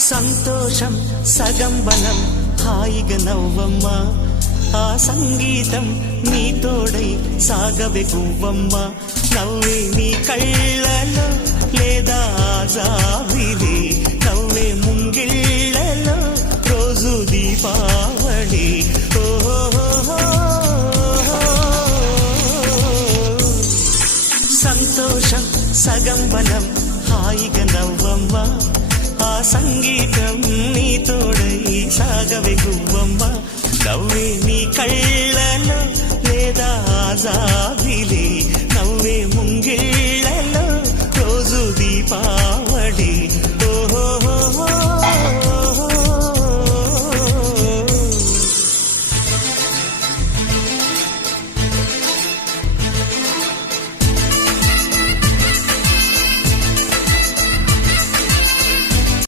సంతోషం సగం బలం హాయిగా నవ్వమ్మ ఆ సంగీతం నీ తోడై సాగవే గువ్వమ్మ నవ్వే నీ కళ్ళలో లేదా జాబిలి నవ్వే ముంగిళ్ళలో రోజు దీపావళి సంతోషం సగం బలం హాయిగా నవ్వమ్మ ఆ సంగీతం నీ తోడై సాగవే గువ్వమ్మ నవ్వే